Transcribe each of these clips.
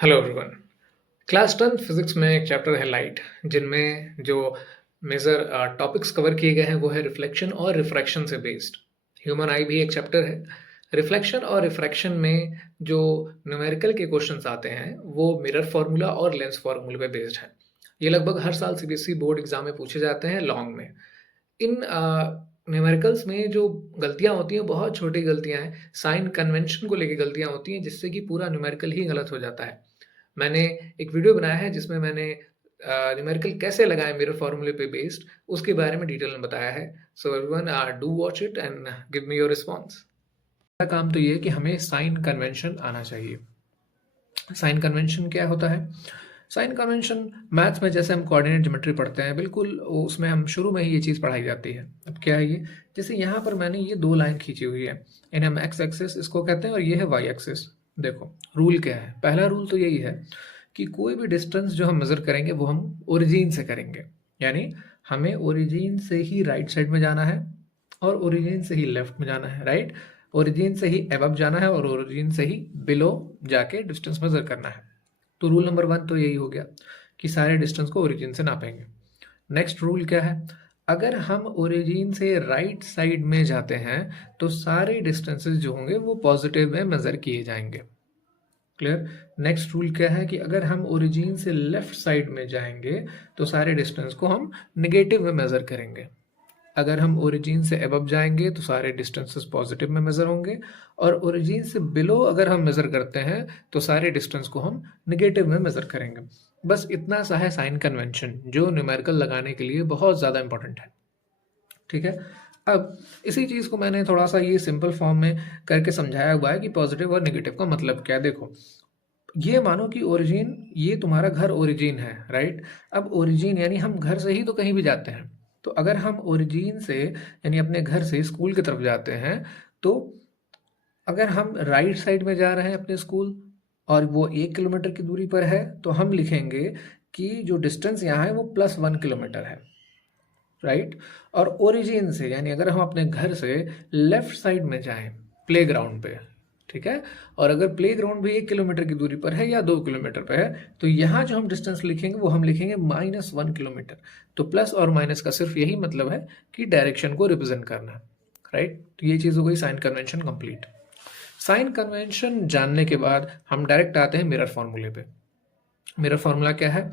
Hello everyone. Class 10 physics में एक chapter है लाइट, जिनमें जो मेजर टॉपिक्स कवर किए गए हैं वो है रिफ्लेक्शन और रिफ्रैक्शन से बेस्ड। ह्यूमन आई भी एक चैप्टर है। रिफ्लेक्शन और रिफ्रैक्शन में जो न्यूमेरिकल के क्वेश्चंस आते हैं वो मिरर फार्मूला और लेंस फार्मूला पे बेस्ड है। ये लगभग हर साल सीबीएसई बोर्ड एग्जाम में पूछे जाते हैं लॉन्ग में। इन न्यूमेरिकल्स में जो गलतियाँ होती हैं, बहुत छोटी गलतियाँ हैं। साइन कन्वेंशन को लेके गलतियाँ होती हैं, जिससे कि पूरा न्यूमेरिकल ही गलत हो जाता है। मैंने एक वीडियो बनाया है जिसमें मैंने न्यूमेरिकल कैसे लगाएँ मिरर फॉर्मूले पे बेस्ड, उसके बारे में डिटेल में बताया है। So everyone do watch it and give me your response. पहला काम तो ये है कि हमें साइन कन्वेंशन आना चाहिए। साइन कन्वेंशन क्या होता है? साइन कन्वेंशन मैथ्स में जैसे हम कोऑर्डिनेट ज्योमेट्री पढ़ते हैं, बिल्कुल उसमें हम शुरू में ही ये चीज़ पढ़ाई जाती है। अब क्या है ये? जैसे यहाँ पर मैंने ये 2 लाइन खींची हुई है, इन्हें हम एक्स एक्सिस इसको कहते हैं और ये है वाई एक्सिस। देखो, रूल क्या है? पहला रूल तो यही है कि कोई भी डिस्टेंस जो हम मेज़र करेंगे वो हम ओरिजिन से करेंगे। यानी हमें ओरिजिन से ही राइट साइड में जाना है और ओरिजिन से ही लेफ्ट में जाना है, राइट? ओरिजिन से ही अबव जाना है और ओरिजिन से ही बिलो जाके डिस्टेंस मेज़र करना है। तो रूल नंबर 1 तो यही हो गया कि सारे डिस्टेंस को ओरिजिन से नापेंगे। नेक्स्ट रूल क्या है? अगर हम ओरिजिन से राइट साइड में जाते हैं तो सारे डिस्टेंसेस जो होंगे वो पॉजिटिव में मेज़र किए जाएंगे। क्लियर? नेक्स्ट रूल क्या है कि अगर हम ओरिजिन से लेफ्ट साइड में जाएंगे तो सारे डिस्टेंस को हम नेगेटिव में मेज़र करेंगे। अगर हम ओरिजिन से अबव जाएंगे तो सारे डिस्टेंसेस पॉजिटिव में मेज़र होंगे और ओरिजिन से बिलो अगर हम मेज़र करते हैं तो सारे डिस्टेंस को हम नेगेटिव में मेज़र करेंगे। बस इतना सा है साइन कन्वेंशन, जो न्यूमेरिकल लगाने के लिए बहुत ज़्यादा इंपॉर्टेंट है। ठीक है? अब इसी चीज़ को मैंने थोड़ा सा ये सिंपल फॉर्म में करके समझाया हुआ है कि पॉजिटिव और नेगेटिव का मतलब क्या है। देखो, ये मानो कि ओरिजिन, ये तुम्हारा घर ओरिजिन है, राइट? अब ओरिजिन यानी हम घर से ही तो कहीं भी जाते हैं। तो अगर हम ओरिजिन से यानी अपने घर से स्कूल की तरफ जाते हैं, तो अगर हम राइट साइड में जा रहे हैं अपने स्कूल और वो 1 किलोमीटर की दूरी पर है, तो हम लिखेंगे कि जो डिस्टेंस यहाँ है वो +1 किलोमीटर है, राइट? और ओरिजिन से यानी अगर हम अपने घर से लेफ्ट साइड में जाएं प्लेग्राउंड पे, ठीक है, और अगर प्लेग्राउंड भी 1 किलोमीटर की दूरी पर है या 2 किलोमीटर पे है, तो यहाँ जो हम डिस्टेंस लिखेंगे वो हम लिखेंगे -1 किलोमीटर। तो प्लस और माइनस का सिर्फ यही मतलब है कि डायरेक्शन को रिप्रेजेंट करना है, राइट? तो ये चीज़ हो गई sign convention complete. Sign convention जानने के बाद हम डायरेक्ट आते हैं मिरर फॉर्मूले पे। मिरर फॉर्मूला क्या है?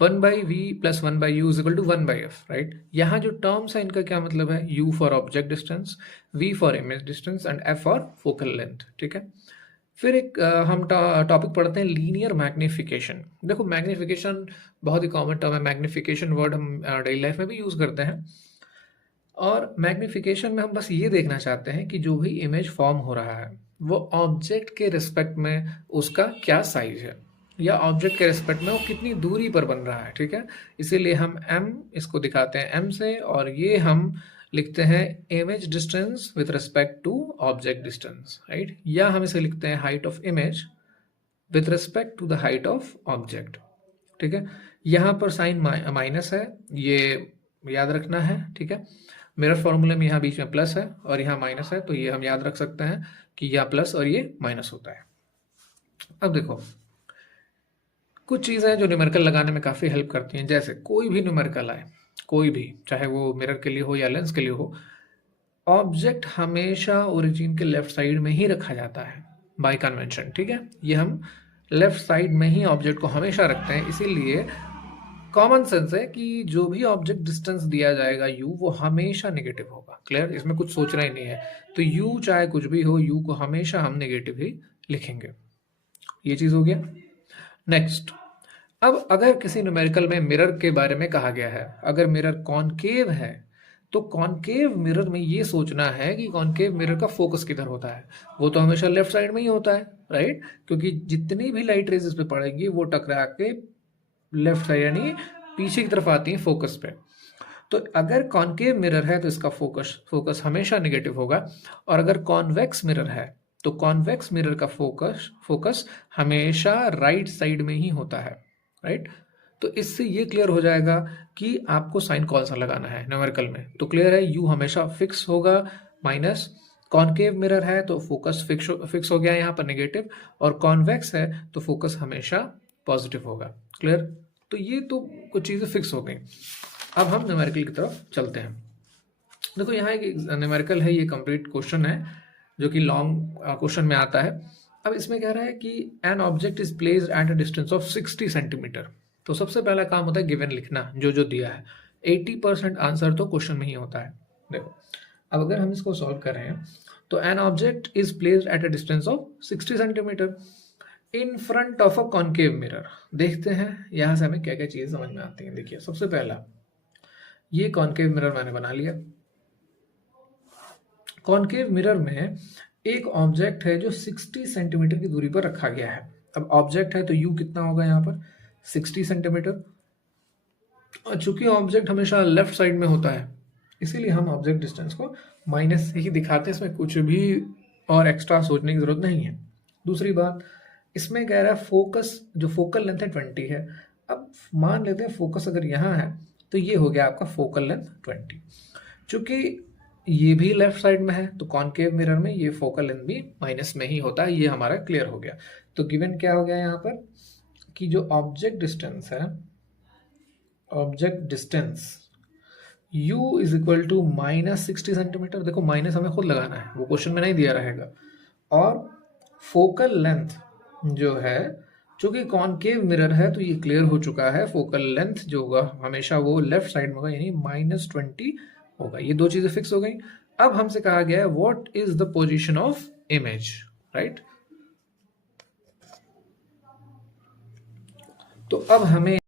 1/v + 1/u = 1/f, right? यहाँ जो टर्म्स है इनका क्या मतलब है? u for object distance, v for image distance and f for focal length, ठीक है? फिर एक हम टॉपिक पढ़ते हैं लीनियर मैग्निफिकेशन। देखो, मैग्निफिकेशन बहुत ही कॉमन टर्म है। मैग्निफिकेशन वर्ड हम डेली लाइफ में भी यूज़ करते हैं। और मैग्निफिकेशन में हम बस ये देखना चाहते हैं कि जो भी इमेज फॉर्म हो रहा है वो ऑब्जेक्ट के रिस्पेक्ट में उसका क्या साइज है, या ऑब्जेक्ट के रिस्पेक्ट में वो कितनी दूरी पर बन रहा है, ठीक है? इसीलिए हम m इसको दिखाते हैं m से, और ये हम लिखते हैं image distance with respect to object distance, right? या हम इसे लिखते हैं height of image with respect to the height of object, ठीक है? यहाँ पर साइन माइनस है, ये याद रखना है, ठीक है? मिरर फॉर्मूले में यहाँ बीच में प्लस है और यहाँ माइनस है, तो ये हम याद रख सकते हैं कि यह प्लस और ये माइनस होता है। अब देखो, कुछ चीज़ें हैं जो न्यूमेरिकल लगाने में काफ़ी हेल्प करती हैं। जैसे कोई भी न्यूमेरिकल आए, कोई भी, चाहे वो मिरर के लिए हो या लेंस के लिए हो, ऑब्जेक्ट हमेशा ओरिजिन के लेफ्ट साइड में ही रखा जाता है बाय कन्वेंशन, ठीक है? ये हम लेफ्ट साइड में ही ऑब्जेक्ट को हमेशा रखते हैं। इसीलिए कॉमन सेंस है कि जो भी ऑब्जेक्ट डिस्टेंस दिया जाएगा u, वो हमेशा नेगेटिव होगा। क्लियर? इसमें कुछ सोचना ही नहीं है। तो u चाहे कुछ भी हो, u को हमेशा हम नेगेटिव ही लिखेंगे। ये चीज़ हो गया। नेक्स्ट, अब अगर किसी न्यूमेरिकल में मिरर के बारे में कहा गया है, अगर मिरर कॉनकेव है, तो कॉनकेव मिरर में ये सोचना है कि कॉनकेव मिरर का फोकस किधर होता है। वो तो हमेशा लेफ्ट साइड में ही होता है, राइट? क्योंकि जितनी भी लाइट रेज इस पे पड़ेगी वो टकरा के लेफ्ट साइड यानी पीछे की तरफ आती है फोकस पे। तो अगर कॉनकेव मिरर है तो इसका फोकस हमेशा नेगेटिव होगा, और अगर कॉन्वेक्स मिरर है तो कॉन्वेक्स मिरर का फोकस हमेशा राइट साइड में ही होता है, राइट? तो इससे ये क्लियर हो जाएगा कि आपको साइन कौन सा लगाना है न्यूमेरिकल में। तो क्लियर है, u हमेशा फिक्स होगा, माइनस कॉनकेव मिरर है तो फोकस फिक्स हो गया यहाँ पर नेगेटिव, और कॉन्वेक्स है तो फोकस हमेशा पॉजिटिव होगा। क्लियर? तो ये तो कुछ चीज़ें फिक्स हो गई। अब हम न्यूमेरिकल की तरफ चलते हैं। देखो यहाँ एक न्यूमेरिकल है, ये कंप्लीट क्वेश्चन है जो कि लॉन्ग क्वेश्चन में आता है। अब इसमें कह रहा है कि an object is placed at a distance of 60 centimetre. तो सबसे पहला काम होता है गिवन लिखना, जो जो दिया है। 80% आंसर तो क्वेश्चन में ही होता है। देखो अब अगर हम इसको सॉल्व कर रहे हैं तो an object is placed at a distance of 60 centimetre in front of a concave mirror. देखते हैं यहाँ से हमें क्या क्या चीज़ें समझ में आती हैं। देखिए सबसे पहला, ये कॉनकेव मिरर मैंने बना लिया। कॉनकेव मिरर में एक ऑब्जेक्ट है जो 60 सेंटीमीटर की दूरी पर रखा गया है। अब ऑब्जेक्ट है तो यू कितना होगा यहाँ पर 60 सेंटीमीटर, और चूंकि ऑब्जेक्ट हमेशा लेफ्ट साइड में होता है इसीलिए हम ऑब्जेक्ट डिस्टेंस को माइनस से ही दिखाते हैं। इसमें कुछ भी और एक्स्ट्रा सोचने की जरूरत नहीं है। दूसरी बात, इसमें कह रहा है फोकस, जो फोकल लेंथ है 20 है। अब मान लेते हैं फोकस अगर यहाँ है तो ये हो गया आपका फोकल लेंथ 20। चूंकि ये भी लेफ्ट साइड में है तो कॉनकेव मिरर में ये फोकल लेंथ भी माइनस में ही होता है। ये हमारा क्लियर हो गया। तो गिवन क्या हो गया यहाँ पर कि जो ऑब्जेक्ट डिस्टेंस है, object distance u is equal to -60 centimetre. देखो माइनस हमें खुद लगाना है, वो क्वेश्चन में नहीं दिया रहेगा। और फोकल लेंथ जो है, चूंकि कॉनकेव मिरर है तो ये क्लियर हो चुका है, फोकल लेंथ जो होगा हमेशा वो लेफ्ट साइड में होगा, यानी -20 होगा। ये दो चीजें फिक्स हो गई। अब हमसे कहा गया है what is the position of image, right? तो अब हमें